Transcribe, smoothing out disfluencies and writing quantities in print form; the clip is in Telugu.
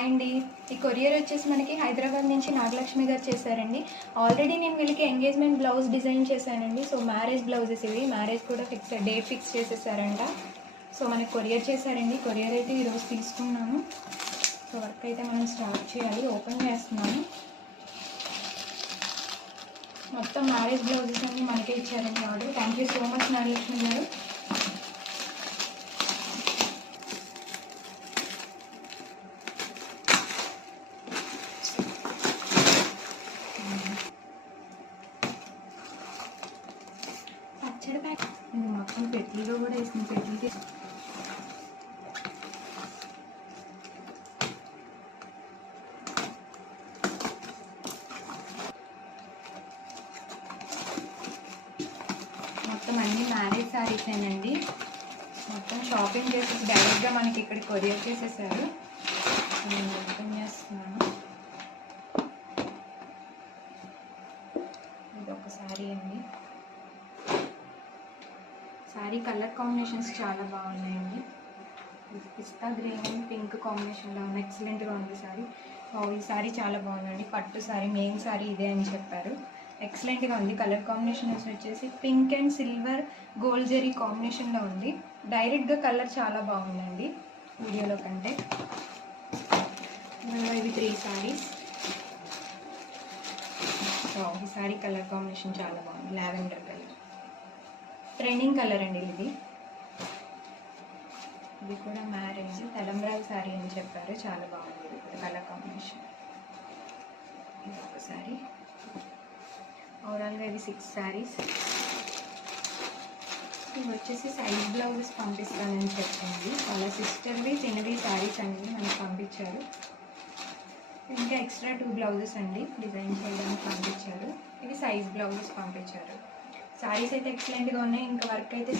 హాయ్ అండి. ఈ కొరియర్ వచ్చేసి మనకి హైదరాబాద్ నుంచి నాగలక్ష్మి గారు చేశారండి. ఆల్రెడీ నేను వీళ్ళకి ఎంగేజ్మెంట్ బ్లౌజ్ డిజైన్ చేశానండి. సో మ్యారేజ్ బ్లౌజెస్ ఇవి, మ్యారేజ్ కూడా డేట్ ఫిక్స్ చేసేసారంట. సో మనకి కొరియర్ చేశారండి. కొరియర్ అయితే ఈరోజు తీసుకున్నాను. సో వర్క్ అయితే మనం స్టార్ట్ చేయాలి. ఓపెన్ చేస్తున్నాను. మొత్తం మ్యారేజ్ బ్లౌజెస్ అన్నీ మనకే ఇచ్చారండి order. Thank you so much Nagalakshmi గారు. పచ్చడి ప్యాక్ ఇది మొత్తం పెట్లీలో కూడా వేసింది. పెట్లీ మొత్తం అన్ని మ్యారేజ్ శారీస్ ఏనండి. మొత్తం షాపింగ్ చేసేసి డైరెక్ట్గా మనకి ఇక్కడ కొరియర్ చేసేసారు. నేను ఓపెన్ చేస్తున్నాను. ఇది ఒక శారీ అండి. శారీ కలర్ కాంబినేషన్స్ చాలా బాగున్నాయండి. పిస్తా గ్రీన్ అండ్ పింక్ కాంబినేషన్లో ఉంది. ఎక్సలెంట్గా ఉంది శారీ. ఈ శారీ చాలా బాగుందండి. పట్టు శారీ, మెయిన్ శారీ ఇదే అని చెప్పారు. ఎక్సలెంట్గా ఉంది. కలర్ కాంబినేషన్ వచ్చేసి pink and silver gold zari కాంబినేషన్లో ఉంది. డైరెక్ట్గా కలర్ చాలా బాగుందండి వీడియోలో కంటే. ఇవి 3 శారీస్. ఈ శారీ కలర్ కాంబినేషన్ చాలా బాగుంది. లావెండర్ కలర్, ట్రెండింగ్ కలర్ అండి ఇది. ఇది కూడా మ్యారేజ్ తలంబ్రాల శారీ అని చెప్పారు. చాలా బాగుంది ఇది కూడా కలర్ కాంబినేషన్. ఇది ఒక శారీ. ఓవరాల్గా ఇవి 6 శారీస్. ఇవి వచ్చేసి సైజ్ బ్లౌజెస్ పంపిస్తానని చెప్పింది. వాళ్ళ సిస్టర్వి తినవి శారీస్ అన్నీ మనకు పంపించారు. ఇంకా ఎక్స్ట్రా 2 బ్లౌజెస్ అండి డిజైన్ చేయడానికి పంపించారు. ఇవి సైజ్ బ్లౌజెస్ పంపించారు. శారీస్ అయితే ఎక్సలెంట్గా ఉన్నాయి. ఇంకా వర్క్ అయితే